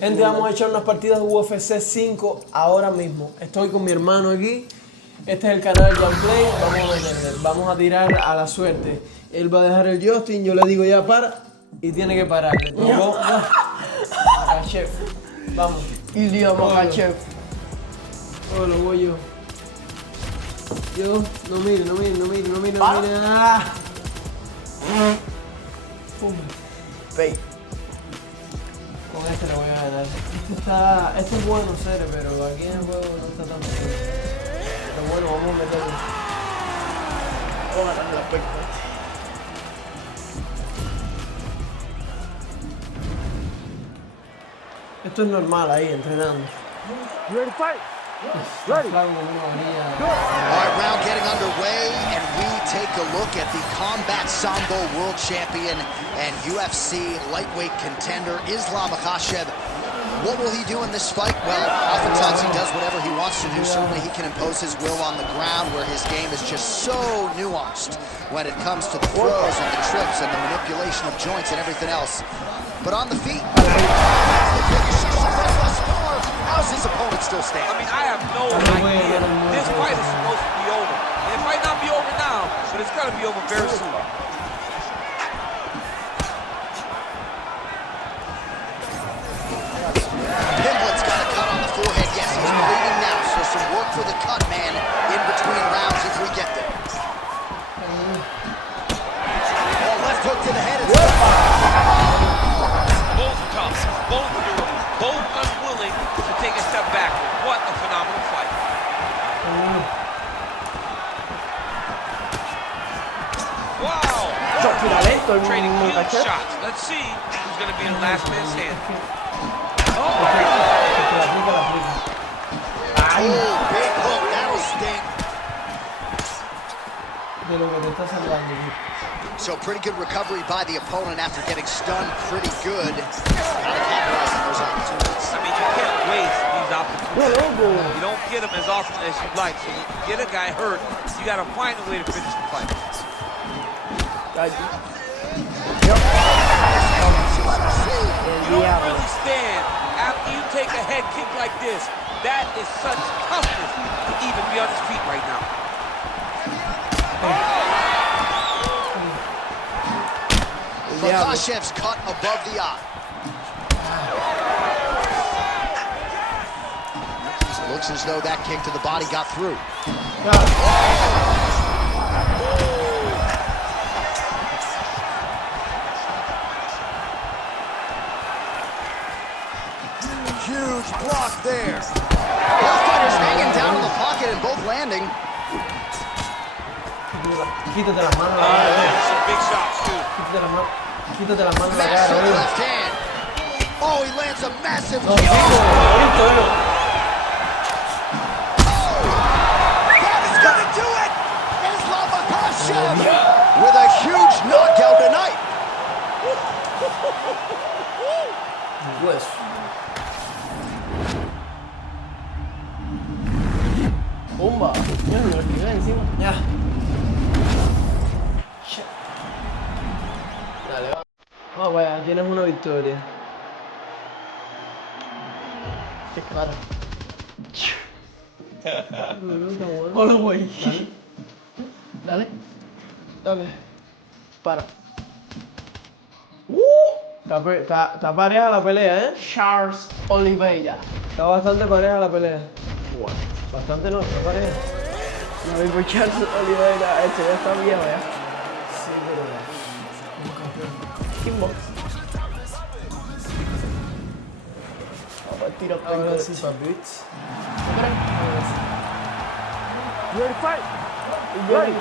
Gente, vamos a echar unas partidas de UFC 5 ahora mismo. Estoy con mi hermano aquí. Este es el canal Gameplay. Vamos a meterle. Vamos a tirar a la suerte. Él va a dejar el joystick, yo le digo ya para y tiene que parar. Le tocó a chef. Vamos. Y le damos a chef. Oh, lo voy yo. Yo, no mire. Ah. Fake. Con este le voy a ganar. Este es bueno, serio, pero aquí en el juego no está tan bueno. Pero bueno, vamos a meterlo. Vamos a ganar la puerta. Esto es normal ahí, entrenando. You ready to fight? Ready. Flaco como una varilla. All right, round getting underway, and we take a look at the Combat Sambo World Champion and UFC lightweight contender, Islam Makhachev. What will he do in this fight? Well, oftentimes he does whatever he wants to do. Certainly he can impose his will on the ground, where his game is just so nuanced when it comes to the throws and the trips and the manipulation of joints and everything else. But on the feet, how's his opponent still stand? I mean, I have no idea. This fight is supposed to be over. It might not be over now, but it's going to be over very soon. Pimblett's got a cut on the forehead. Yes, he's bleeding now, so some work for the cut man in between rounds if we get there. Oh, left hook to the head. Both tough, both durable, both unwilling to take a step back. What a phenomenal fight. Wow! Trading huge shots. Let's see who's going to be in the last man's stand. Oh, big hook. That'll sting. De lo que te está salvando. So pretty good recovery by the opponent after getting stunned pretty good. Gotta capitalize on those opportunities. I mean, you can't waste these opportunities. You don't get them as often as you'd like. So you get a guy hurt, you got to find a way to finish the fight. You don't really stand after you take a head kick like this. That is such toughness to even be on his feet right now. Makhachev's cut above the eye. Looks as though that kick to the body got through. Huge block there. Both fighters hanging down in the pocket and both landing. Quítate las manos. Some big shots too. Quítate las manos de la Massive cara. left hand. Oh, he lands a massive No, kick. ahorita, That is gonna do it. Islam Makhachev with a huge knockout tonight. Pues. Bomba. Mira, me lo escribí encima. Ya. Dale, va. Oh, vaya, tienes una victoria. Qué clara. Bueno. Hola, güey. Dale. Dale. Para. Está pareja la pelea, ¿eh? Charles Oliveira. Está bastante pareja la pelea. Bastante no, está pareja. No vi por Charles Oliveira. Este ya está viejo ya. Sí, pero... Kickbox. Vamos a tirar Ahora sí, papitz. You ready to fight? Ready.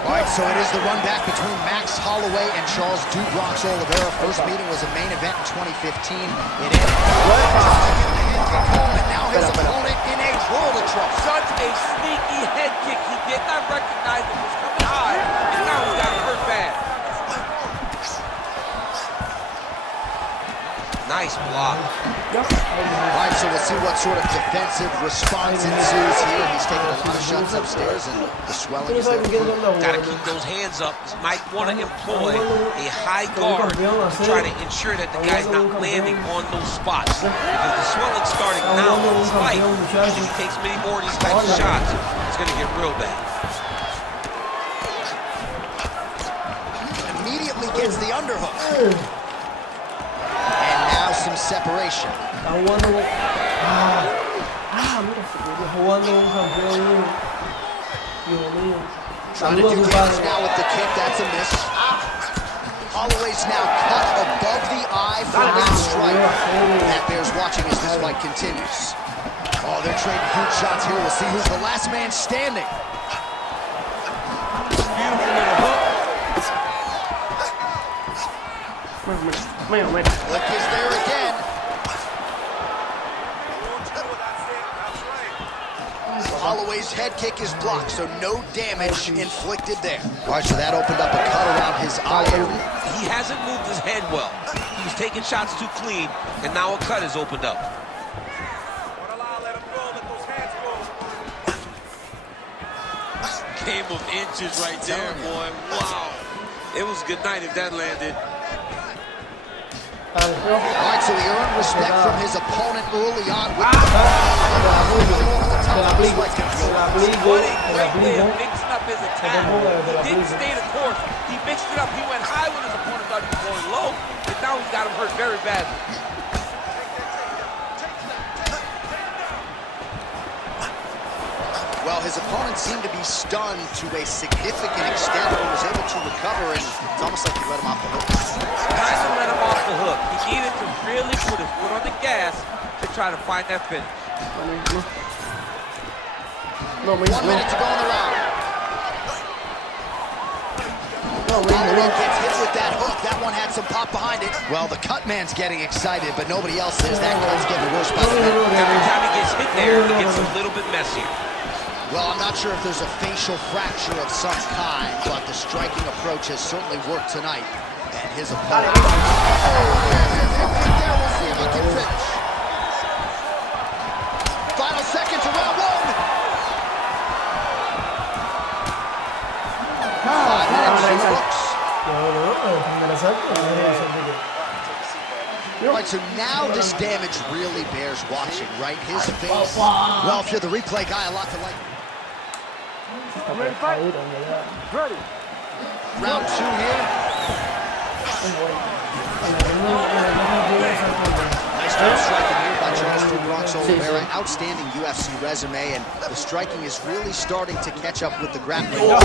All right, so it is the run back between Max Holloway and Charles Dubronx Oliveira. First meeting was a main event in 2015. It ended just to get the head kick home, and now his opponent in a world of trouble. Such a sneaky head kick. He did not recognize it was coming high, and now he got hurt bad. Nice block. All right, so we'll see what sort of defensive response ensues here. He's taking a lot of shots upstairs, and the swelling is there. Got to keep those hands up. Might want to employ a high guard to try to ensure that the guy's not landing on those spots. Because the swelling's starting now in his fight. If he takes many more of these types of shots, it's going to get real bad. Immediately gets the underhook. And now some separation. Jugando un campeón. Dios mío. Trying to do damage now with the kick. That's a miss. Holloway's now cut above the eye for that strike. That bears watching as this fight continues. Oh, they're trading huge shots here. We'll see who's the last man standing. Beautiful little hook. Flick is there again. Holloway's head kick is blocked, so no damage inflicted there. All right, so that opened up a cut around his eye area. He hasn't moved his head well. He was taking shots too clean, and now a cut has opened up. Game of inches right there, boy. Wow. It was a good night if that landed. All right, so he earned respect from his opponent early on. With Funny, right there, mixing up his attack. He didn't stay the course. He mixed it up. He went high when his opponent thought he was going low, and now he's got him hurt very badly. Well, his opponent seemed to be stunned to a significant extent, but was able to recover, and it's almost like he let him off the hook. Kind of let him off the hook. He needed to really put his foot on the gas to try to find that finish. 1 minute to go in the round. Holloway gets hit with that hook. That one had some pop behind it. Well, the cut man's getting excited, but nobody else is. That cut's getting worse by the minute. Every time he gets hit there, it gets a little bit messier. Well, I'm not sure if there's a facial fracture of some kind, but the striking approach has certainly worked tonight. And his opponent... We'll see if he can finish. Final seconds of round one. 5 minutes, 2 hooks. All right, so now this damage really bears watching, right? His face. Well, if you're the replay guy, a lot to like. Ready. Round 2 here. Nice job striking here by Charles Bronx Oliveira. Outstanding UFC resume, and the striking is really starting to catch up with the grappling. Now.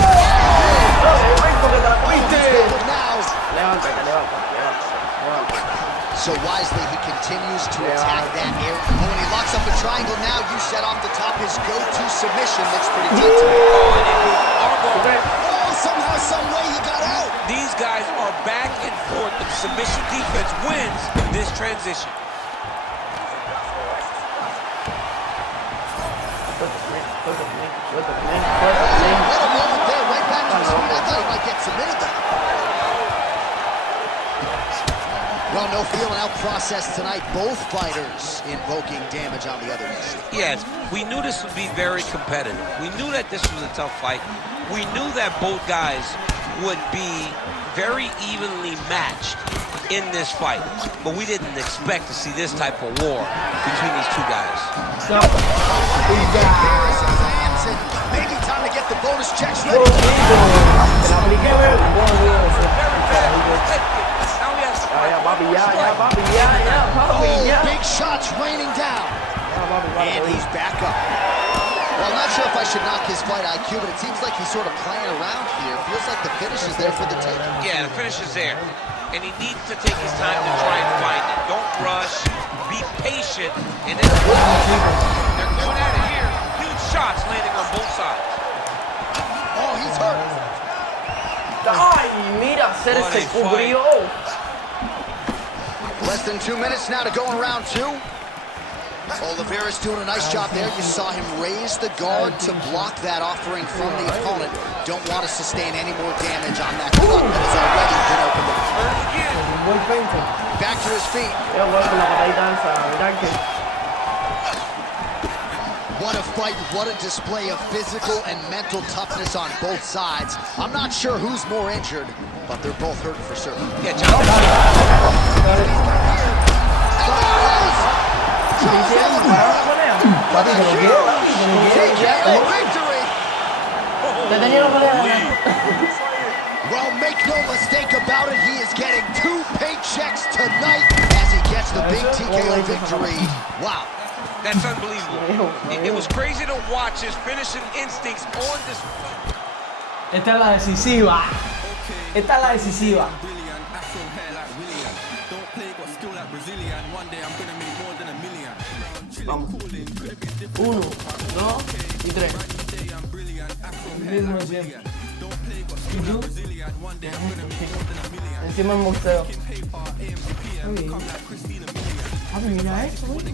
So wisely, he continues to attack that area. Oh, and he locks up a triangle now. You set off the top his go-to submission. Looks pretty good to me. Oh, somehow, some way he got out. These guys are back and forth. The submission defense wins this transition. What a moment there, right back to his feet. I thought he might get submitted there. Well, no feeling out process tonight. Both fighters invoking damage on the other end. Yes, we knew this would be very competitive. We knew that this was a tough fight. We knew that both guys would be very evenly matched in this fight. But we didn't expect to see this type of war between these two guys. Maybe time to get the bonus checks ready. Big shots raining down. And he's back up. Well, I'm not sure if I should knock his fight IQ, but it seems like he's sort of playing around here. Feels like the finish is there for the taking. Yeah, the finish is there. And he needs to take his time to try and find it. Don't rush. Be patient. And then they're going at it here. Huge shots landing on both sides. Oh, he's hurt. Ay, mira, Ceres se cubrió. Less than 2 minutes now to go in round 2. Oliveira's doing a nice job there. You saw him raise the guard to block that offering from the opponent. Don't want to sustain any more damage on that cut that has already been opened up. Back to his feet. What a fight, what a display of physical and mental toughness on both sides. I'm not sure who's more injured, but they're both hurt for certain. Yeah, John. Well, make no mistake about it, he is getting 2 paychecks tonight as he gets the big TKO victory. Wow. That's unbelievable. It was crazy to watch his finishing instincts on this. Esta es la decisiva. Esta es la decisiva. Vamos. 1, 2 y 3. Mismo siempre. ¿Y tú? Encima el boxeo. Mira esto, güey.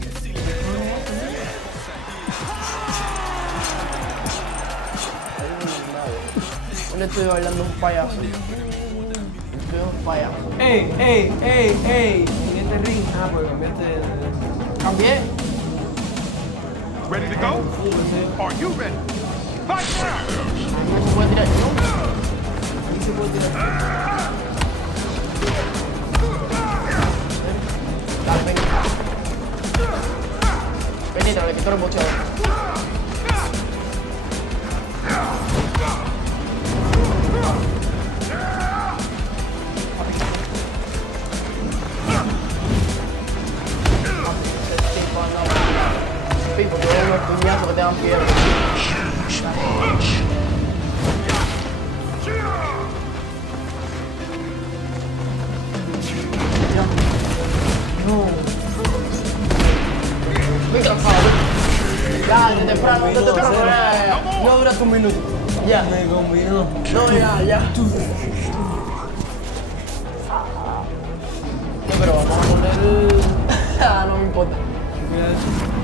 Yo estoy bailando un payaso. Estoy un payaso. ¡Ey! En este ring. Pues cambiaste de... Cambié. Ready to go? Are you ready? Fight now! No se puede tirar. Aquí se puede tirar. Dale, ven. Penetra, le quito el boxeador. Pipo, tú eres unos puñazos que te dan fiebre. No. Venga, por favor. Ya, de temprano, no dura un minuto. Ya. Me combinó. No, ya. Pero vamos a poner... no me importa.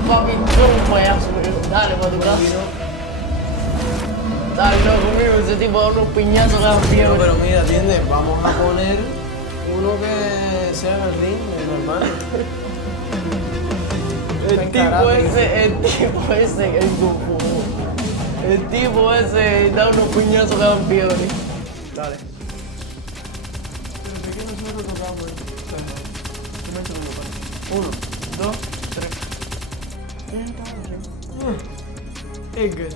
Papi, tú eres un payaso, pero dale, para tu casa. Dale, no, conmigo, ese tipo da unos piñazos que dan fiebre. Pero mira, atiende, vamos a poner uno que sea en el ring, normal. El tipo ese da unos piñazos que dan fiebre. Dale. Pero pequeño nosotros tocamos. 1, 2, 3. Es good.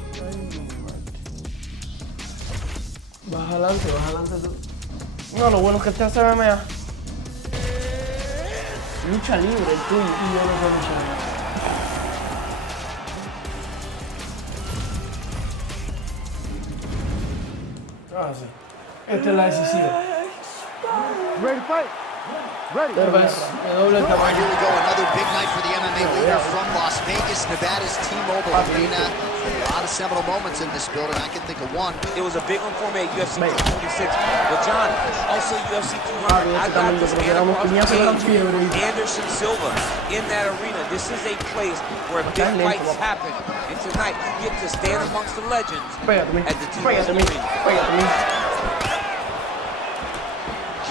Vas adelante tú. No, lo bueno es que este hace MMA. Lucha libre, el tuyo. Y yo no puedo luchar. Sí. Esta es la decisiva. Ready to fight? Ready. Me doble el All right, tamaño. here we go. Another big night for the MMA leader from Las Vegas, Nevada's T-Mobile Arena. A lot of seminal moments in this building. I can think of one. It was a big one for me at UFC 246. But John, also UFC 200. I got this Anderson Silva in that arena. This is a place where big fights happen. And tonight you get to stand amongst the legends at the T-Mobile Arena.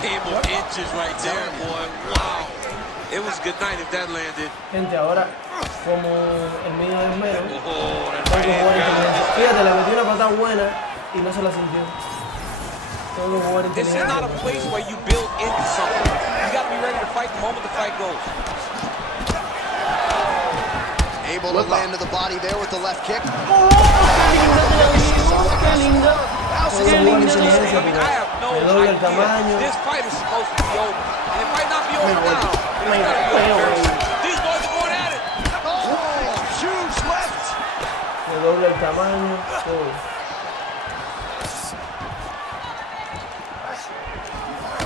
Game of inches right there, boy. Wow. It was good night if that landed. Gente, ahora, como en medio del mero, Oh, that todos right los jugadores hand. inteligentes. Fíjate, le metió una patada buena y no se la sintió. Todos los jugadores This is not a inteligentes. place where you build into something. You got to be ready to fight the moment the fight goes. Able to land to the body there with the left kick. Todos los jugadores inteligentes, I mean, I have no le doble el idea. tamaño. This fight is supposed to be over. And it might not be over now. It's gotta be over very soon. These boys are going at it. Oh, huge left. Le doble el tamaño, todo.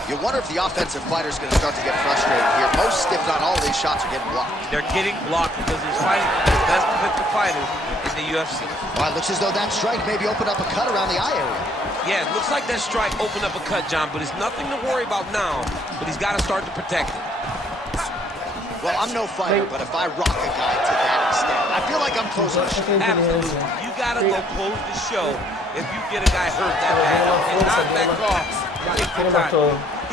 You wonder if the offensive fighter is going to start to get frustrated here. Most, if not all, of these shots are getting blocked. They're getting blocked because he's fighting the best of the fighters in the UFC. Well, it looks as though that strike maybe opened up a cut around the eye area. Yeah, it looks like that strike opened up a cut, John, but it's nothing to worry about now. But he's got to start to protect it. Well, I'm no fighter, but if I rock a guy to that extent, I feel like I'm closing the show. Absolutely. You gotta go close the show if you get a guy hurt that bad. And not back off. Take your time.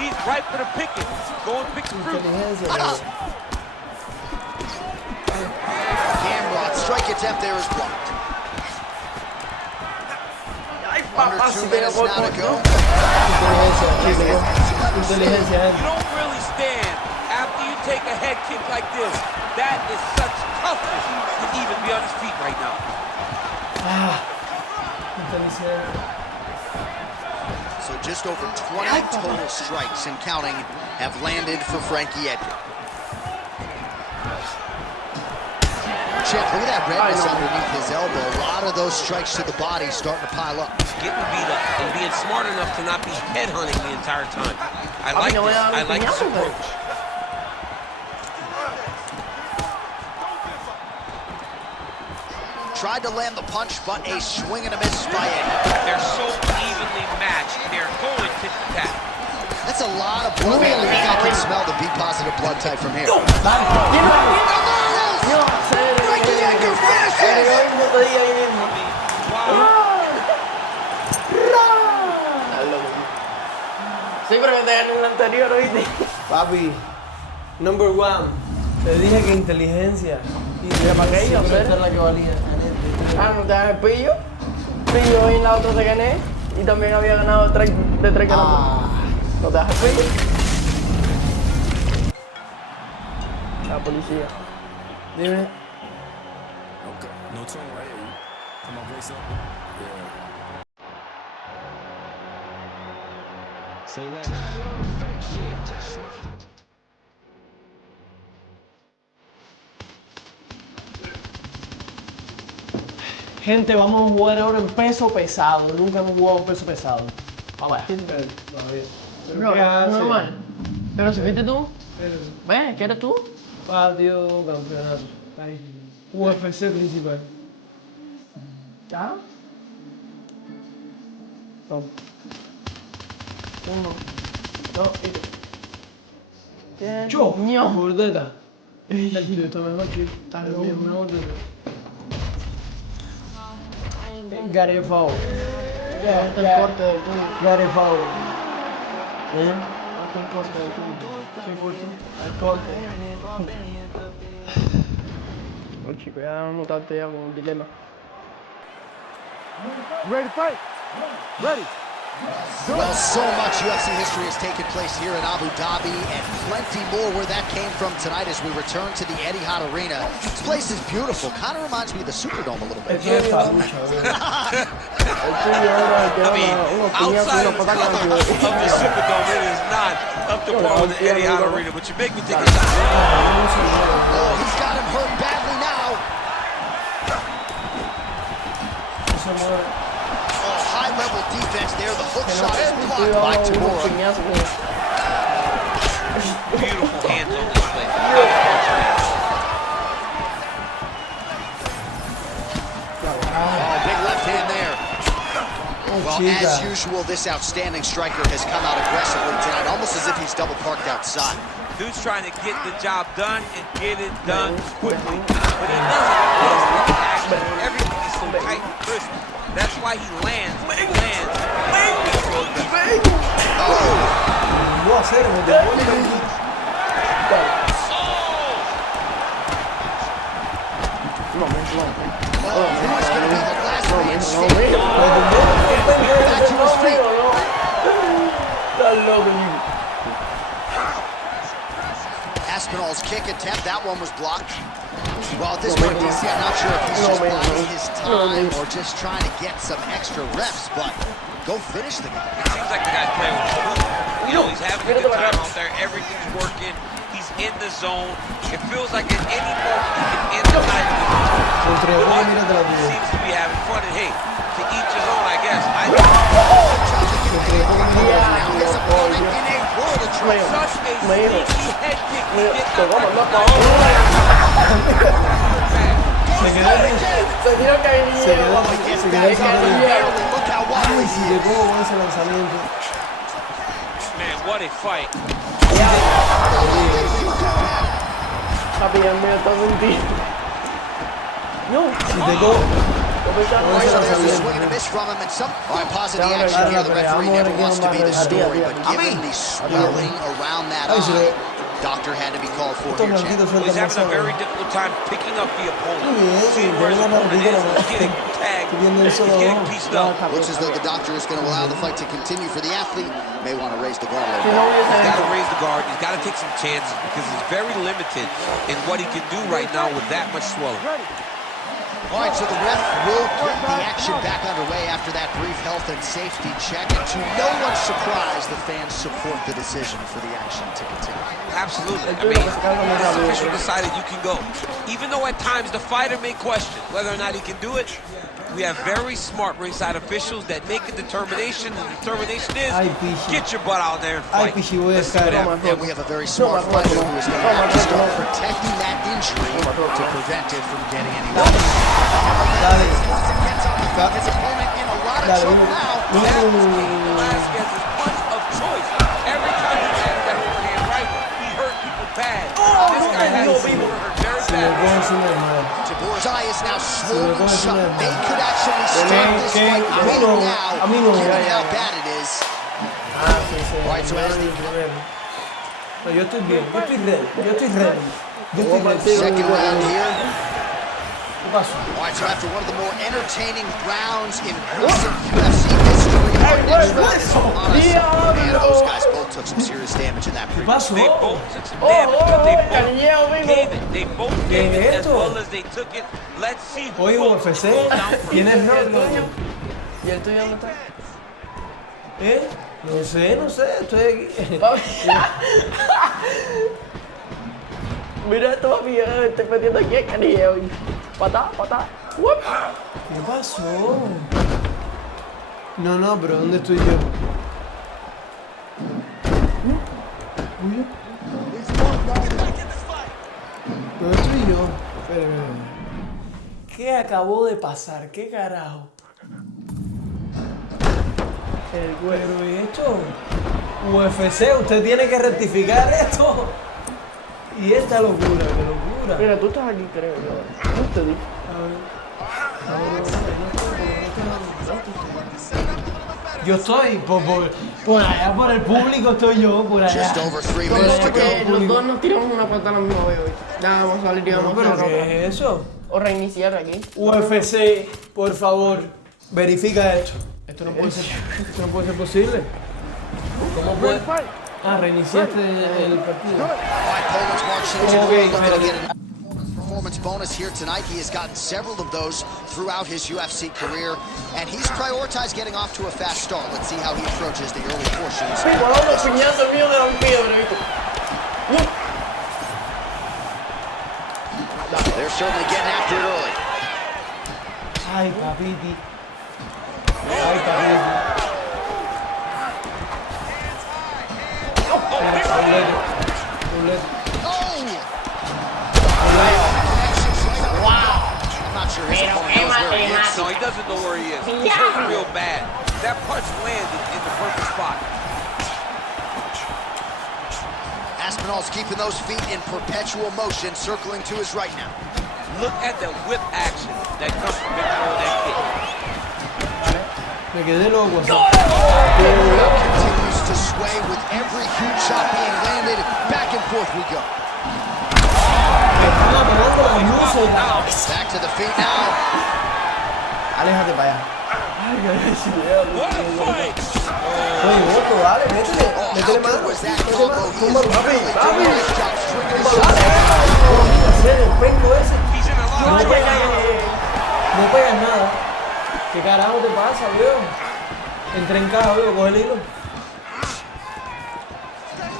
He's right for the picking. Go and pick the fruit. Gamrod, strike attempt there is blocked. Under 2 minutes now to go. You don't really stand after you take a head kick like this. That is such toughness to even be on his feet right now. So just over 20 total strikes and counting have landed for Frankie Edgar. Champ, look at that redness underneath his elbow. A lot of those strikes to the body starting to pile up. Getting beat up and being smart enough to not be headhunting the entire time. I like this. I like this approach. Tried to land the punch, but a swing and a miss by Edgar. They're so evenly matched. They're going tit-for-tat. That's a lot of blood. I think I can smell the B-positive blood type from here. Frankie Edgar finishes! Sí, pero que te gané en el anterior, ¿oíste? Papi, number one. Te dije que inteligencia. Y ¿para qué yo, siempre Fer? es la que valía. Ah, ¿no te das el pillo? Pillo y en la otra te gané. Y también había ganado de 3 ganando. ¿No te das el pillo? La policía. Dime. No tone right here. Come on, voice up. Yeah. Say that. Gente, vamos a jugar ahora en peso pesado. Nunca hemos jugado en peso pesado. Vamos allá. No, ¿Qué haces? normal. Pero si fuiste tú, ¿ves? ¿Qué eres tú? Patio, campeonato. Ahí. UFC principal. ¿Ya? Vamos. 1, 2 y 3. Yo, Ño. gordeta. El tuyo está mejor que estás loco. Mejor de Gary Foul. Este es el corte del tuyo. Gary Foul. Este es el corte del tuyo. ¿Qué corto? El corte. No, chico, ya vamos a notarte ya con un dilema. Ready to fight? Ready. Well, so much UFC history has taken place here in Abu Dhabi, and plenty more where that came from tonight as we return to the Etihad Arena. This place is beautiful. Kind of reminds me of the Superdome a little bit. El tuyo era el que era una piña con una pata Of grande. the Superdome, it is not up to par with the Etihad Arena, but you make me take a shot. Oh, he's got him hurt badly now. Oh, high-level defense there. The hook shot is blocked by Tamura. Beautiful hands on display. Oh, big left hand there. Well, as usual, this outstanding striker has come out aggressively tonight, almost as if he's double parked outside. Dude's trying to get the job done and get it done quickly. But he doesn't. Everything is so tight and crisp. That's why he lands. He lands. No hacer, me te pone aquí. Who's going to be the last man standing? Back to his feet. Estás loco, Nico. Aspinall's kick attempt, that one was blocked. Well, at this point, DC, I'm not sure if he's just biding his time or just trying to get some extra reps, but go finish the guy. It seems like the guy's playing with his foot. You know, he's having a good time out there. Everything's working. He's in the zone. It feels like at any moment he can end the night. But he seems to be having fun. And hey, to each his own, I guess. Now his opponent in a world of trouble. Such a sneaky head kick. Se dio caído. He gets back up and barely. Look how wobbly he is. ¿Cómo va ese lanzamiento? Man, what a fight. Papi, el mío está sentido. No. Si te cojo. There's a swing and a miss from him, and some. All right, pause in the action here. The referee never wants to be the story, but given the swelling around that eye, doctor had to be called for here, champ. He's having a very difficult time picking up the opponent. Seeing where his opponent is, he's getting tagged, he's getting pieced up. Looks as though the doctor is going to allow the fight to continue for the athlete. May want to raise the guard a little He's bit. got to raise the guard. He's got to take some chances because he's very limited in what he can do right now with that much swelling. All right, so the ref will get the action back underway after that brief health and safety check. And to no one's surprise, the fans support the decision for the action to continue. Absolutely. I mean, this official decided you can go. Even though at times the fighter may question whether or not he can do it, we have very smart ringside officials that make a determination. The determination is, get your butt out there and fight. Let's see what happens. And we have a very smart fighter who is going to have to start protecting that injury to prevent it from getting any worse. Gets on the feet. His opponent in a lot of trouble now. Velasquez is punch of choice. Every time he had that overhand right, he hurt people bad. This guy has people hurt very bad. Tabor's eye is now swollen shut. They could actually start this fight right now, given how bad it is. Right, so as the No, yo estoy bien, yo estoy ready, yo estoy ready. Yo estoy ready. second round here. ¿Qué pasó? All right, so after one of the more entertaining rounds in recent UFC history, our next round is upon us. Man, those guys both took some serious damage in that ¿Qué previous. pasó? They both took some damage, but they both gave it. They both gave it as well as they took it. Let's see who Oye, will UFC, go down first. ¿tienes round? ¿Y el tuyo dónde está? ¿Eh? No sé, estoy aquí. Mira esto, papi, yo estoy metiendo aquí el canilleo. Patá. ¡Wup! ¿Qué pasó? No, pero ¿dónde estoy yo? ¿Dónde estoy yo? Espera. ¿Qué acabó de pasar? ¿Qué carajo? Pero ¿y esto? UFC, usted tiene que rectificar esto. Y esta locura, qué locura. Mira, tú estás aquí, creo yo. ¿Cómo te dije? Yo estoy por allá, por el público estoy yo, por allá. Just over 3 minutes to go. Los dos nos tiramos una patada a la misma vez hoy. Ya vamos a salir y No, vamos a pero hacer otra. ¿qué es eso? O reiniciar aquí. UFC, por favor, verifica esto. Esto no puede ser posible. ¿Cómo puede? Reiniciaste el partido. All right, Poland's marching to Okay, looking to pero- get a performance bonus here tonight. He has gotten several of those throughout his UFC career, and he's prioritized getting off to a fast start. Let's see how he approaches the early portions. Igual otro piñazo mío de vampiro, ¿viste? They're certainly getting after it early. Ay, papiti. I'm not sure his opponent knows where he is. No, he doesn't know where he is. He's hurt real bad. That punch landed in the perfect spot. Aspinall's keeping those feet in perpetual motion, circling to his right now. Look at the whip action that comes from him throwing that kick. Me quedé loco. Continues to sway with every huge shot being landed. Back and forth we go. Están apagando las luces. Back to the feet now. Aléjate para allá. What a fight! Oye, Boto, dale, métele. Oh, Métele how good mano. was that combo? He is Papi, really papi. doing his job, stringing his shots. Hacer el penco ese. He's in a lot No of trouble. no pegas nada. ¿Qué carajo te pasa, veo? Entra en caja, veo, coge el hilo.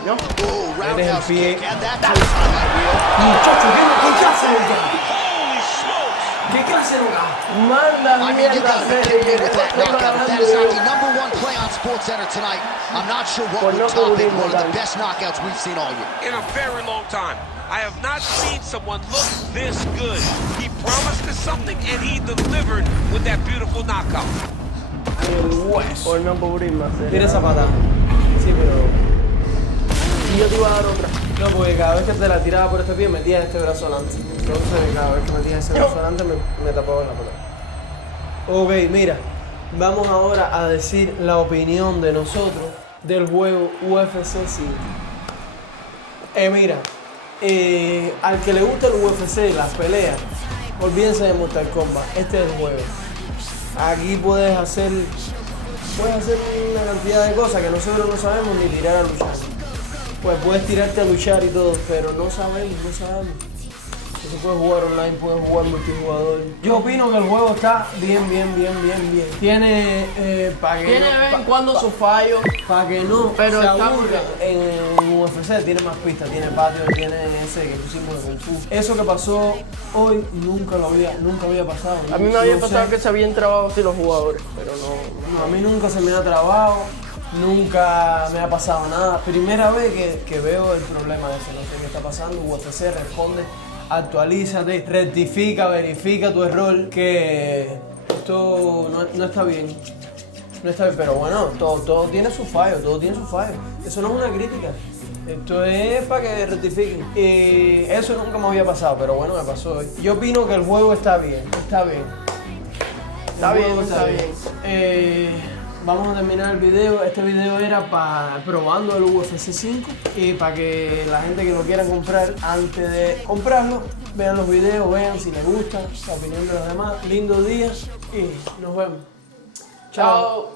Oh, roundhouse pie. kick. Add that to his highlight reel. Muchacho, ¿qué clase de lugar? Holy smokes! ¿Qué clase de lugar? Manda I mean, you mierda, gotta serio. admit with that knockout, if that is not the #1 play on SportsCenter tonight, I'm not sure what would top it. One of the best knockouts we've seen all year. In a very long time. I have not seen someone look this good. He promised us something and he delivered with that beautiful knockout. Por no cubrir más, serio. Mira esa patada. Sí, pero... Y yo te iba a dar otra. No, porque cada vez que te la tiraba por este pie metías este brazo adelante. Entonces cada vez que metías ese brazo adelante me tapaba la pelota. Ok, mira, vamos ahora a decir la opinión de nosotros del juego UFC 5. Mira, al que le gusta el UFC, las peleas, olvídense de Mortal Kombat, este es el juego. Aquí puedes hacer una cantidad de cosas que nosotros no sabemos ni tirar a luchar. Pues puedes tirarte a luchar y todo, pero no sabemos. Se puede jugar online, puedes jugar multijugador. Yo opino que el juego está bien. Tiene para que Tiene de vez en cuando sus fallos. para que no Pero se está aburra. En UFC tiene más pistas, tiene patio, tiene ese que pusimos de Kung Fu. Eso que pasó hoy nunca había pasado. A mí me había No pasado sé. que se habían trabado así los jugadores, pero no. A mí nunca se me ha trabado, nunca me ha pasado nada. Primera vez que veo el problema de ese, no sé qué está pasando. UFC responde, actualízate, rectifica, verifica tu error, que esto no está bien. No está bien, pero bueno, todo tiene su fallo, Eso no es una crítica. Esto es para que rectifiquen. Eso nunca me había pasado, pero bueno, me pasó hoy. Yo opino que el juego está bien. Está bien. Vamos a terminar el video. Este video era para probando el UFC 5 y para que la gente que lo quiera comprar, antes de comprarlo, vean los videos, vean si les gusta, la opinión de los demás. Lindo día y nos vemos. Chao.